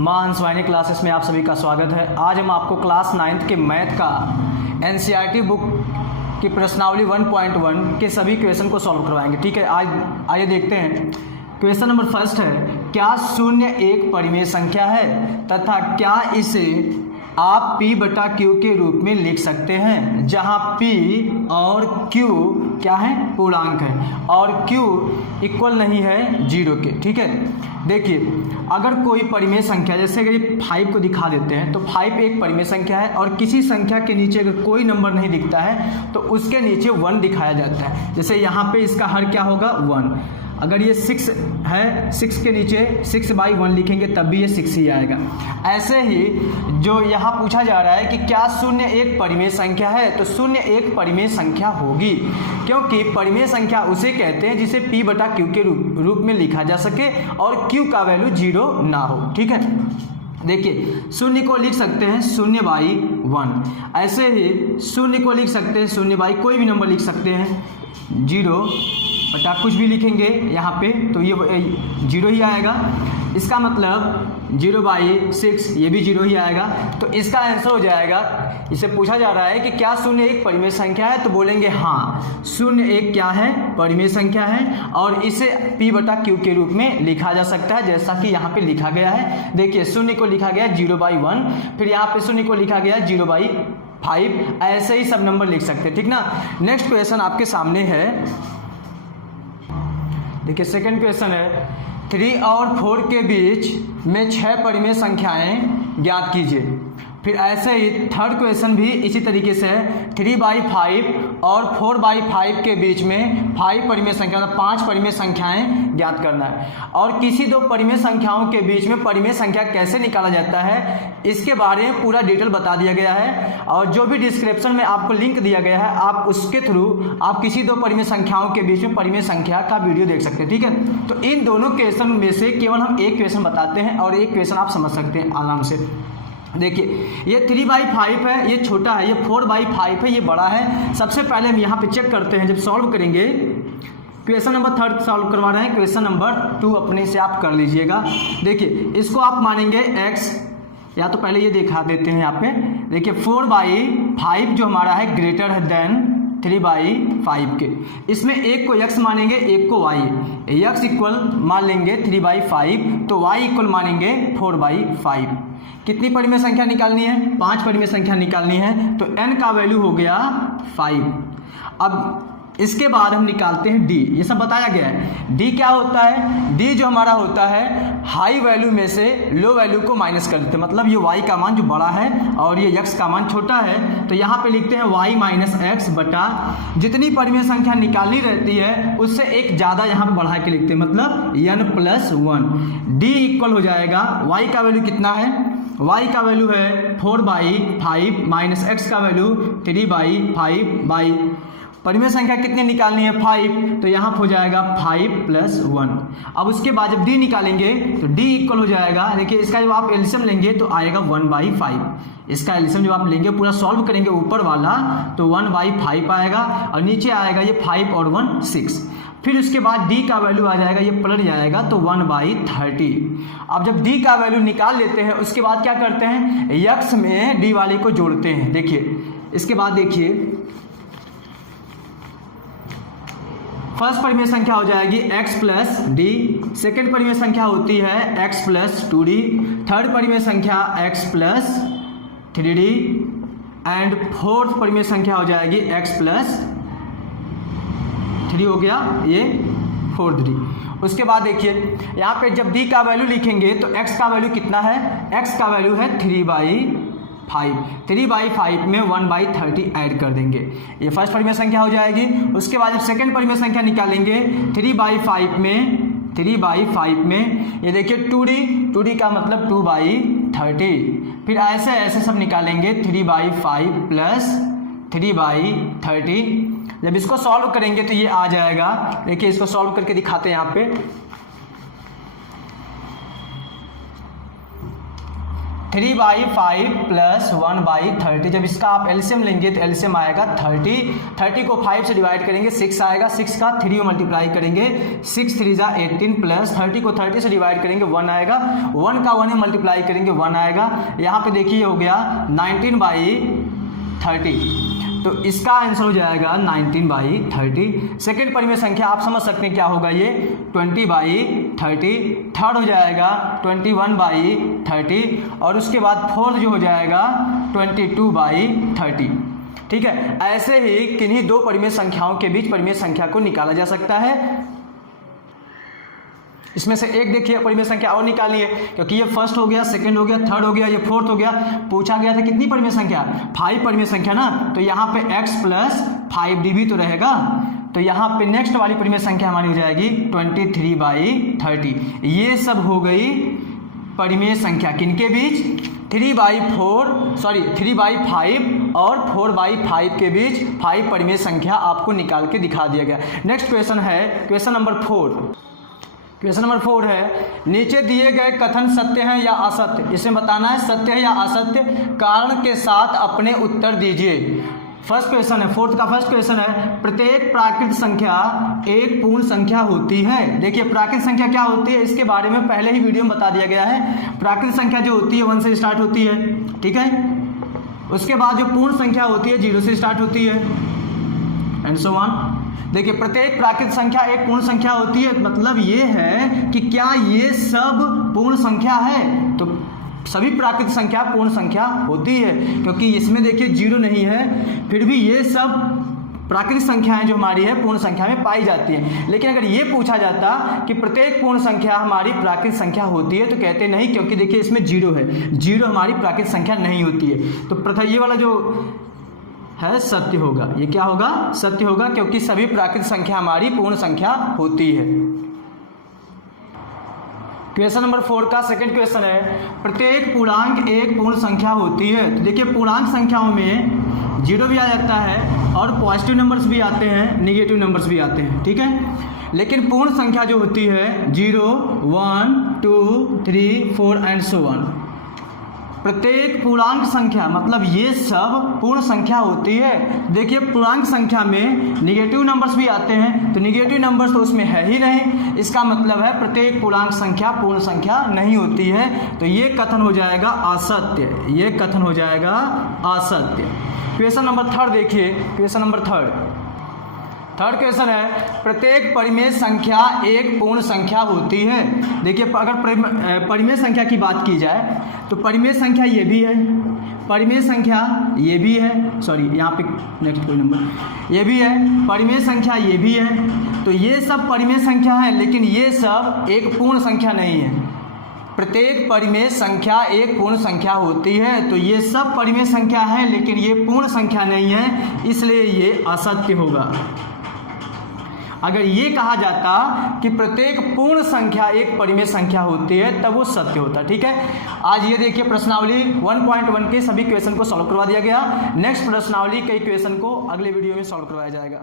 मां हंसवाहिनी क्लासेस में आप सभी का स्वागत है। आज हम आपको क्लास 9th के मैथ का एनसीईआरटी बुक की प्रश्नावली 1.1 के सभी क्वेश्चन को सॉल्व करवाएंगे। ठीक है, आज आइए देखते हैं। क्वेश्चन नंबर फर्स्ट है, क्या शून्य एक परिमेय संख्या है तथा क्या इसे आप p बटा q के रूप में लिख सकते हैं, जहां p और q क्या है, पूर्णांक है और q इक्वल नहीं है 0 के। ठीक है, देखिए अगर कोई परिमेय संख्या, जैसे अगर ये 5 को दिखा देते हैं तो 5 एक परिमेय संख्या है और किसी संख्या के नीचे अगर कोई नंबर नहीं दिखता है तो उसके नीचे 1 दिखाया जाता है। जैसे यहाँ पे इसका हर क्या होगा 1। अगर ये 6 है, 6 के नीचे 6/1 लिखेंगे तब भी ये 6 ही आएगा। ऐसे ही जो यहाँ पूछा जा रहा है कि क्या शून्य एक परिमेय संख्या है, तो शून्य एक परिमेय संख्या होगी, क्योंकि परिमेय संख्या उसे कहते हैं जिसे p बटा q के रूप में लिखा जा सके और q का वैल्यू 0 ना हो। ठीक है, देखिए शून्य को लिख सकते हैं 0/1, ऐसे ही शून्य को लिख सकते हैं 0 कोई भी नंबर लिख सकते हैं 0 बटा कुछ भी लिखेंगे यहाँ पे तो ये 0 ही आएगा। इसका मतलब 0/6 ये भी 0 ही आएगा। तो इसका आंसर हो जाएगा, इसे पूछा जा रहा है कि क्या शून्य एक परिमेय संख्या है, तो बोलेंगे हाँ शून्य एक क्या है, परिमेय संख्या है और इसे p बटा q के रूप में लिखा जा सकता है, जैसा कि यहाँ पे लिखा गया है। देखिए शून्य को लिखा गया 0/1, फिर यहाँ पे शून्य को लिखा गया 0/5, ऐसे ही सब नंबर लिख सकते हैं। ठीक ना। नेक्स्ट क्वेश्चन आपके सामने है, देखिए सेकंड क्वेश्चन है, 3 और 4 के बीच में 6 परिमेय संख्याएं ज्ञात कीजिए। फिर ऐसे ही थर्ड क्वेश्चन भी इसी तरीके से है, 3/5 और 4/5 के बीच में 5 परिमेय संख्या, 5 परिमेय संख्याएं ज्ञात करना है। और किसी दो परिमेय संख्याओं के बीच में परिमेय संख्या कैसे निकाला जाता है, इसके बारे में पूरा डिटेल बता दिया गया है और जो भी डिस्क्रिप्शन में आपको लिंक दिया गया है आप उसके थ्रू आप किसी दो परिमेय संख्याओं के बीच में परिमेय संख्या का वीडियो देख सकते हैं। ठीक है, तो इन दोनों क्वेश्चन में से केवल हम एक क्वेश्चन बताते हैं और एक क्वेश्चन आप समझ सकते हैं आराम से। देखिए ये 3/5 है, ये छोटा है, ये 4/5 है, ये बड़ा है। सबसे पहले हम यहाँ पे चेक करते हैं, जब सॉल्व करेंगे क्वेश्चन नंबर 3 सॉल्व करवा रहे हैं, क्वेश्चन नंबर 2 अपने से आप कर लीजिएगा। देखिए इसको आप मानेंगे x, या तो पहले ये दिखा देते हैं यहाँ पे। देखिए 4/5 जो हमारा है ग्रेटर है देन 3/5 के, इसमें एक को x मानेंगे एक को y, x इक्वल मान लेंगे 3/5 तो y इक्वल मानेंगे 4/5। कितनी परिमेय संख्या निकालनी है, 5 परिमेय संख्या निकालनी है, तो n का वैल्यू हो गया 5। अब इसके बाद हम निकालते हैं d, ये सब बताया गया है। d क्या होता है, d जो हमारा होता है हाई वैल्यू में से लो वैल्यू को माइनस कर देते हैं, मतलब ये y का मान जो बड़ा है और ये x का मान छोटा है, तो यहाँ पे लिखते हैं y माइनस x बटा जितनी परिमेय संख्या निकालनी रहती है उससे एक ज़्यादा यहाँ पे बढ़ा के लिखते हैं, मतलब n+1। d इक्वल हो जाएगा, y का वैल्यू कितना है, y का वैल्यू है 4/5 माइनस x का वैल्यू 3/5 परिमेय संख्या कितनी निकालनी है 5, तो यहाँ हो जाएगा 5+1। अब उसके बाद जब d निकालेंगे तो d इक्वल हो जाएगा, देखिए इसका जब आप एलसीएम लेंगे तो आएगा 1/5। इसका एलसीएम जब आप लेंगे पूरा सॉल्व करेंगे ऊपर वाला तो 1/5 आएगा और नीचे आएगा ये 5 और 1 6। फिर उसके बाद d का वैल्यू आ जाएगा, ये पलट जाएगा तो 1/30। अब जब d का वैल्यू निकाल लेते हैं उसके बाद क्या करते हैं, x में d वाले को जोड़ते हैं। देखिए इसके बाद देखिए फर्स्ट परिमेय संख्या हो जाएगी x प्लस डी, सेकेंड परिमेय संख्या होती है x प्लस 2d, थर्ड परिमेय संख्या x plus 3d and fourth परिमेय संख्या हो जाएगी x प्लस 3 हो गया ये 4d। उसके बाद देखिए यहाँ पे जब d का वैल्यू लिखेंगे तो x का वैल्यू कितना है, x का वैल्यू है 3/5 में 1/30 ऐड कर देंगे, ये फर्स्ट परिमेय संख्या हो जाएगी। उसके बाद जब सेकंड परिमेय संख्या निकालेंगे 3/5 में ये देखिए 2d का मतलब 2/30। फिर ऐसे ऐसे सब निकालेंगे 3/5 प्लस 3/30। जब इसको सॉल्व करेंगे तो ये आ जाएगा, देखिए इसको सॉल्व करके दिखाते हैं यहाँ पे। 3/5 प्लस 1/30। जब इसका आप एलसीएम लेंगे तो एलसीएम आएगा 30 को 5 से डिवाइड करेंगे 6 आएगा, 6 का 3 मल्टीप्लाई करेंगे 6 3 जा 18 प्लस 30 को 30 से डिवाइड करेंगे 1 आएगा, 1 का 1 मल्टीप्लाई करेंगे 1 आएगा। यहाँ पे देखिए हो गया 19/30, तो इसका आंसर हो जाएगा 19/30। सेकेंड परिमेय संख्या आप समझ सकते हैं क्या होगा ये 20/30। थर्ड हो जाएगा 21/30 और उसके बाद फोर्थ जो हो जाएगा 22/30। ठीक है, ऐसे ही किन्हीं दो परिमेय संख्याओं के बीच परिमेय संख्या को निकाला जा सकता है। इसमें से एक देखिए परिमेय संख्या और निकालिए, क्योंकि ये फर्स्ट हो गया, सेकंड हो गया, थर्ड हो गया, ये फोर्थ हो गया। पूछा गया था कितनी परिमेय संख्या, 5 परिमेय संख्या ना, तो यहाँ पे x प्लस 5d भी तो रहेगा। तो यहाँ पे नेक्स्ट वाली परिमेय संख्या हमारी हो जाएगी 23/30। ये सब हो गई परिमेय संख्या किनके बीच, 3/5 और 4/5 के बीच 5 परिमेय संख्या आपको निकाल के दिखा दिया गया। नेक्स्ट क्वेश्चन है क्वेश्चन नंबर 4। क्वेश्चन नंबर 4 है, नीचे दिए गए कथन सत्य हैं या असत्य। इसमें बताना है सत्य है या असत्य, कारण के साथ अपने उत्तर दीजिए। फर्स्ट क्वेश्चन है, फोर्थ का फर्स्ट क्वेश्चन है, प्रत्येक प्राकृत संख्या एक पूर्ण संख्या होती है। देखिए प्राकृत संख्या क्या होती है, इसके बारे में पहले ही वीडियो में बता दिया गया है। प्राकृत संख्या जो होती है 1 से स्टार्ट होती है, ठीक है। उसके बाद जो पूर्ण संख्या होती है 0 से स्टार्ट होती है एंड सो ऑन। देखिए प्रत्येक प्राकृत संख्या एक पूर्ण संख्या होती है, मतलब ये है कि क्या ये सब पूर्ण संख्या है, तो सभी प्राकृत संख्या पूर्ण संख्या होती है, क्योंकि इसमें देखिए 0 नहीं है, फिर भी ये सब प्राकृतिक संख्याएं जो हमारी है पूर्ण संख्या में पाई जाती है। लेकिन अगर ये पूछा जाता कि प्रत्येक पूर्ण संख्या हमारी प्राकृतिक संख्या होती है, तो कहते नहीं, क्योंकि देखिए इसमें 0 है, 0 हमारी प्राकृतिक संख्या नहीं होती है। तो प्रथम ये वाला जो है सत्य होगा, ये क्या होगा, सत्य होगा, क्योंकि सभी प्राकृतिक संख्या हमारी पूर्ण संख्या होती है। क्वेश्चन नंबर 4 का सेकंड क्वेश्चन है, प्रत्येक पूर्णांक एक पूर्ण संख्या होती है। तो देखिए पूर्णांक संख्याओं में 0 भी आ जाता है और पॉजिटिव नंबर्स भी आते हैं, निगेटिव नंबर्स भी आते हैं, ठीक है। लेकिन पूर्ण संख्या जो होती है 0 1 2 3 4 एंड सो ऑन, प्रत्येक पूर्णांक संख्या मतलब ये सब पूर्ण संख्या होती है। देखिए पूर्णांक संख्या में निगेटिव नंबर्स भी आते हैं, तो निगेटिव नंबर्स तो उसमें है ही नहीं, इसका मतलब है प्रत्येक पूर्णांक संख्या पूर्ण संख्या नहीं होती है। तो ये कथन हो जाएगा असत्य, ये कथन हो जाएगा असत्य। क्वेश्चन नंबर 3 देखिए, क्वेश्चन नंबर 3 क्वेश्चन है, प्रत्येक परिमेय संख्या एक पूर्ण संख्या होती है। देखिए अगर परिमेय संख्या की बात की जाए तो परिमेय संख्या ये भी है, परिमेय संख्या ये भी है, सॉरी यहाँ पे नेक्स्ट कोई नंबर ये भी है, परिमेय संख्या ये भी है। तो ये सब परिमेय संख्या है, लेकिन ये सब एक पूर्ण संख्या नहीं है। प्रत्येक परिमेय संख्या एक पूर्ण संख्या होती है, तो ये सब परिमेय संख्या है, लेकिन ये पूर्ण संख्या नहीं है, इसलिए ये असत्य होगा। अगर ये कहा जाता कि प्रत्येक पूर्ण संख्या एक परिमेय संख्या होती है, तब वो सत्य होता, ठीक है। आज ये देखिए प्रश्नावली 1.1 के सभी क्वेश्चन को सॉल्व करवा दिया गया। नेक्स्ट प्रश्नावली कई क्वेश्चन को अगले वीडियो में सॉल्व करवाया जाएगा।